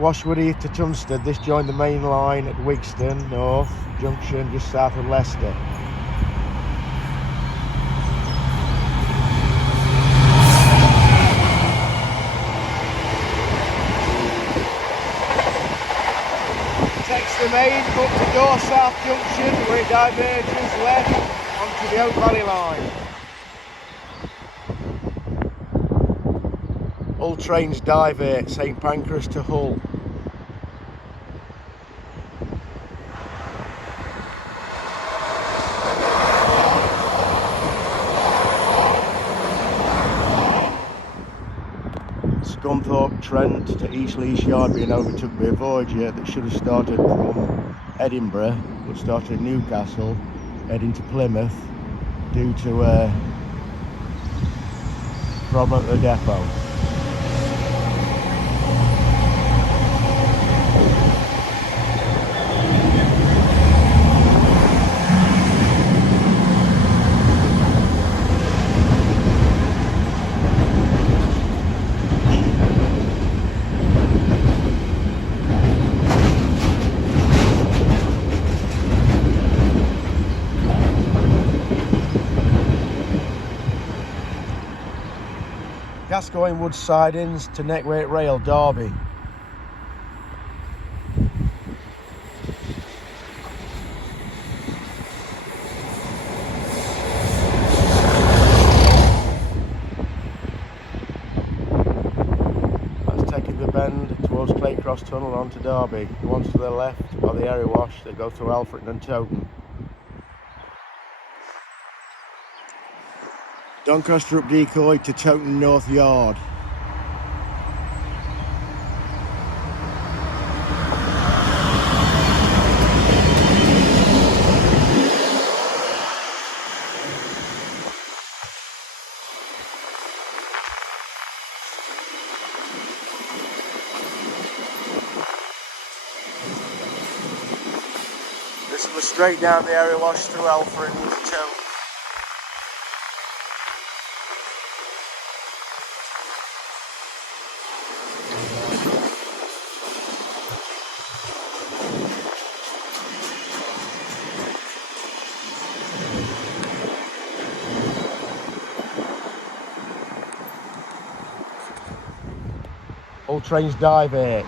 Washwood to Tunstead. This joined the main line at Wigston North Junction, just south of Leicester. Takes the main up to Door South Junction, where it diverges left onto the Oak Valley line. All trains divert St Pancras to Hull. Scunthorpe Trent to East Leash Yard being overtook by a Voyager that should have started from Edinburgh but started at Newcastle heading to Plymouth due to a problem at the depot. Gascoigne Wood sidings to Neckweight Rail, Derby. That's taking the bend towards Claycross Tunnel onto Derby. The ones to the left are the area wash that go through Alfreton and Towton. Doncaster up decoy to Towton North Yard. This was straight down the area wash through Alfreton to Towton. All trains divert.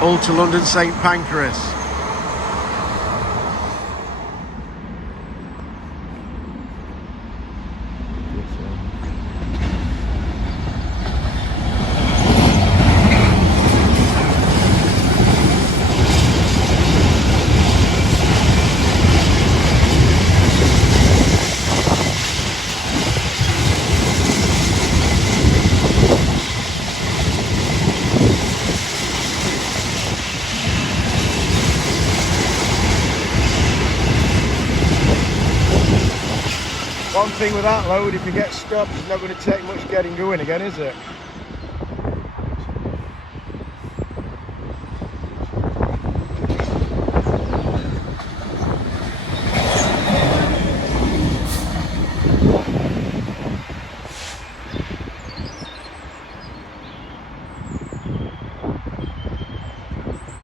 All to London St Pancras. One thing with that load, if you get stopped, it's not going to take much getting going again, is it?